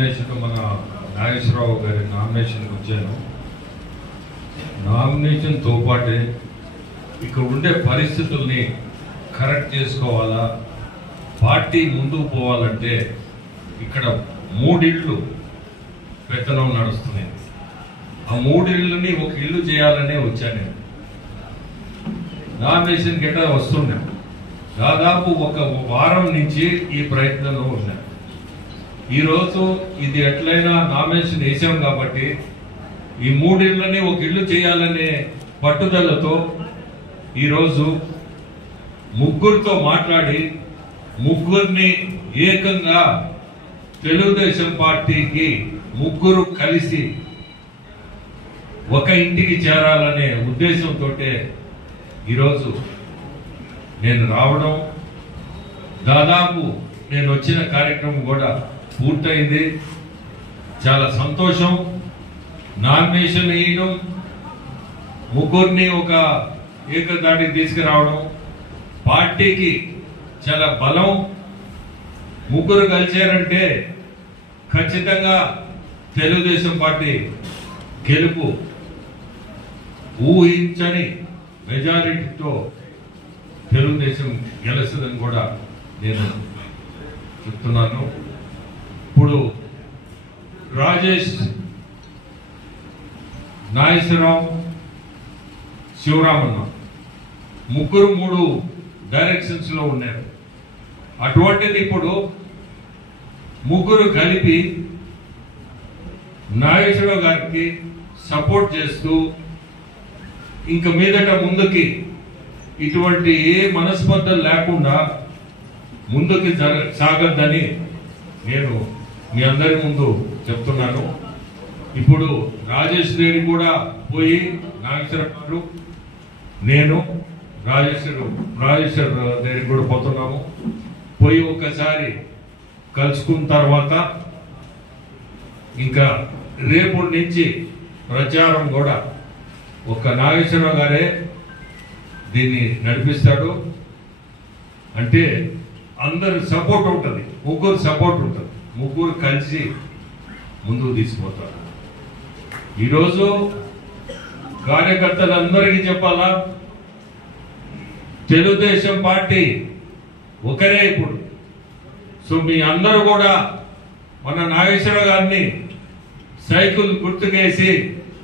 Nomination మన నాగేశ్వరరావు గారి నామినేషన్కి వచ్చాను. నామినేషన్తో పాటే ఇక్కడ ఉండే పరిస్థితుల్ని కరెక్ట్ చేసుకోవాలా, పార్టీ ముందుకు పోవాలంటే ఇక్కడ 3 ఇళ్ళు పెత్తనం నడుస్తుంది. ఆ 3 ఇళ్ళని ఒక ఇల్లు చేయాలనే వచ్చాను నేను. నామినేషన్ గిట్ట వస్తున్నాను. దాదాపు ఒక వారం నుంచి ఈ ప్రయత్నంలో ఉన్నాను. ఈరోజు ఇది ఎట్లయినా నామినేషన్ వేసాం కాబట్టి ఈ 3 ఇళ్ళని ఒక ఇల్లు చేయాలనే పట్టుదలతో ఈరోజు ముగ్గురితో మాట్లాడి ముగ్గురిని ఏకంగా తెలుగుదేశం పార్టీకి ముగ్గురు కలిసి ఒక ఇంటికి చేరాలనే ఉద్దేశంతో ఈరోజు నేను రావడం, దాదాపు నేను వచ్చిన కార్యక్రమం కూడా పూర్తయింది. చాలా సంతోషం. నామినేషన్ వేయడం, ముగ్గురిని ఒక ఏకదాటికి తీసుకురావడం పార్టీకి చాలా బలం. ముగ్గురు కలిశారంటే ఖచ్చితంగా తెలుగుదేశం పార్టీ గెలుపు ఊహించని మెజారిటీతో తెలుగుదేశం గెలుస్తుందని కూడా నేను చెప్తున్నాను. ఇప్పుడు రాజేష్, నాగేశ్వరరావు, శివరామన్న ముగ్గురు 3 డైరెక్షన్స్ లో ఉన్నారు. అటువంటిది ఇప్పుడు ముగ్గురు కలిపి నాగేశ్వరరావు గారికి సపోర్ట్ చేస్తూ ఇంక మీదట ముందుకి ఇటువంటి ఏ మనస్పర్ధలు లేకుండా ముందుకి సాగద్దని నేను మీ అందరి ముందు చెప్తున్నాను. ఇప్పుడు రాజేష్ దగ్గర కూడా పోయి నాగేశ్వరరావు గారు, నేను రాజేశ్వర్ దగ్గరికి కూడా పోతున్నాము. పోయి ఒకసారి కలుసుకున్న తర్వాత ఇంకా రేపటి నుంచి ప్రచారం కూడా ఒక నాగేశ్వరరావు గారే దీన్ని నడిపిస్తాడు. అంటే అందరు సపోర్ట్ ఉంటుంది, ముగ్గురు సపోర్ట్ ఉంటుంది, ముగ్గురు కలిసి ముందుకు తీసుకుపోతారు. ఈరోజు కార్యకర్తలందరికీ చెప్పాలా, తెలుగుదేశం పార్టీ ఒకరే ఇప్పుడు. సో మీ అందరూ కూడా మన నాగేశ్వరరావు గారిని సైకిల్ గుర్తుకేసి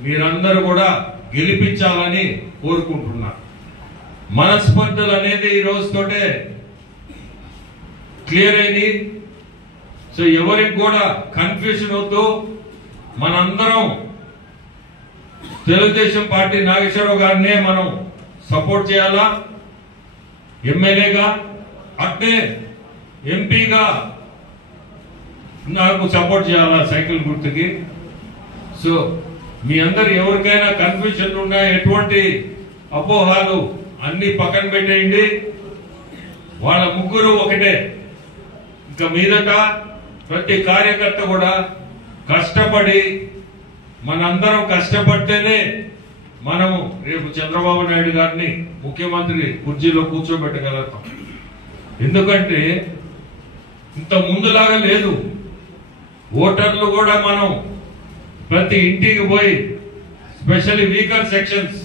మీరందరూ కూడా గెలిపించాలని కోరుకుంటున్నా. మనస్పర్ధలు అనేది ఈ రోజుతోటే క్లియర్ అయింది. సో ఎవరికి కూడా కన్ఫ్యూజన్ అవుతూ మనందరం తెలుగుదేశం పార్టీ నాగేశ్వరరావు గారినే మనం సపోర్ట్ చేయాలా. ఎమ్మెల్యేగా అట్టే ఎంపీగా నాకు సపోర్ట్ చేయాలా సైకిల్ గుర్తుకి. సో మీ అందరు ఎవరికైనా కన్ఫ్యూజన్ ఉన్నా, ఎటువంటి అపోహాలు అన్ని పక్కన పెట్టేయండి. వాళ్ళ ముగ్గురు ఒకటే. ఇంకా మీదట ప్రతి కార్యకర్త కూడా కష్టపడి మనందరం కష్టపడితేనే మనము రేపు చంద్రబాబు నాయుడు గారిని ముఖ్యమంత్రి కుర్చీలో కూర్చోబెట్టగలుగుతాం. ఎందుకంటే ఇంత ముందులాగా లేదు. ఓటర్లు కూడా మనం ప్రతి ఇంటికి పోయి, స్పెషల్లీ వీకర్ సెక్షన్స్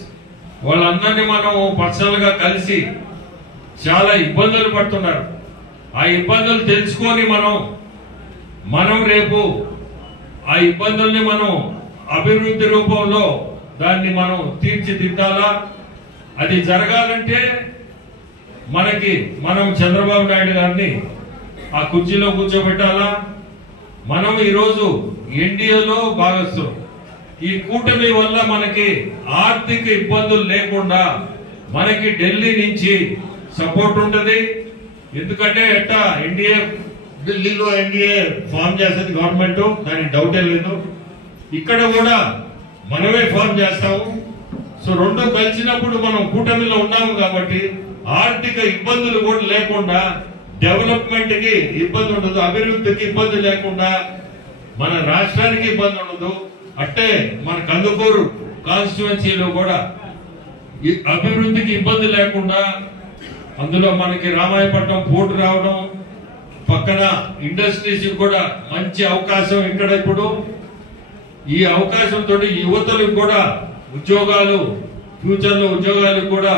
వాళ్ళందరినీ మనం పర్సనల్ గా కలిసి చాలా ఇబ్బందులు పడుతున్నారు. ఆ ఇబ్బందులు తెలుసుకొని మనం రేపు ఆ ఇబ్బందుల్ని మనం అభివృద్ధి రూపంలో దాన్ని మనం తీర్చిదిద్దాలా. అది జరగాలంటే మనం చంద్రబాబు నాయుడు గారిని ఆ కుర్చీలో కూర్చోబెట్టాలా. మనం ఈరోజు ఎన్డీఏలో భాగస్థులం. ఈ కూటమి వల్ల మనకి ఆర్థిక ఇబ్బందులు లేకుండా మనకి ఢిల్లీ నుంచి సపోర్ట్ ఉంటుంది. ఎందుకంటే ఎట్టా ఢిల్లీలో ఎన్డీఏ ఫామ్ చేస్తుంది గవర్నమెంట్, దానికి డౌటే లేదు. ఇక్కడ కూడా మనమే ఫామ్ చేస్తాము. సో రెండు కలిసినప్పుడు మనం కూటమిలో ఉన్నాము కాబట్టి ఆర్థిక ఇబ్బందులు కూడా లేకుండా, డెవలప్మెంట్ కి ఇబ్బంది ఉండదు, అభివృద్ధికి ఇబ్బంది లేకుండా, మన రాష్ట్రానికి ఇబ్బంది ఉండదు. అట్టే మన కందుకూరు కాన్స్టిట్యుయెన్సీలో కూడా అభివృద్ధికి ఇబ్బంది లేకుండా, అందులో మనకి రామాయపట్నం పోర్టు రావడం, పక్కన ఇండస్ట్రీస్ కూడా మంచి అవకాశం ఇక్కడ ఇప్పుడు ఈ అవకాశంతో యువతలకు కూడా ఉద్యోగాలు ఫ్యూచర్ లో ఉద్యోగాలు కూడా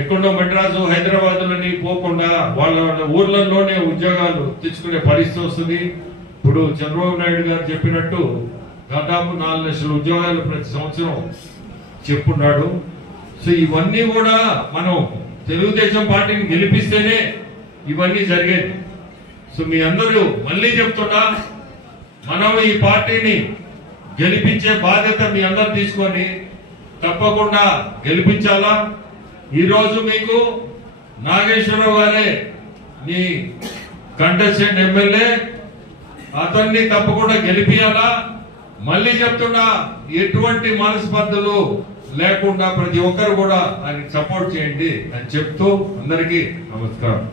ఎక్కడో మద్రాసు హైదరాబాద్లోని పోకుండా వాళ్ళ ఊర్లలోనే ఉద్యోగాలు తెచ్చుకునే పరిస్థితి వస్తుంది. ఇప్పుడు చంద్రబాబు నాయుడు గారు చెప్పినట్టు దాదాపు 4 లక్షల ఉద్యోగాలు ప్రతి సంవత్సరం చెప్పున్నాడు. సో ఇవన్నీ కూడా మనం తెలుగుదేశం పార్టీని గెలిపిస్తేనే ఇవన్నీ జరిగేది. సో మీ అందరూ మళ్ళీ చెప్తున్నా, మనం ఈ పార్టీని గెలిపించే బాధ్యత మీ అందరు తీసుకొని తప్పకుండా గెలిపించాలా. ఈరోజు మీకు నాగేశ్వరరావు గారే మీ కంటెస్టెంట్ ఎమ్మెల్యే, అతన్ని తప్పకుండా గెలిపియాలా. మళ్ళీ చెప్తున్నా, ఎటువంటి మనస్పర్ధలు లేకుండా ప్రతి ఒక్కరు కూడా ఆయనకి సపోర్ట్ చేయండి అని చెప్తూ అందరికీ నమస్కారం.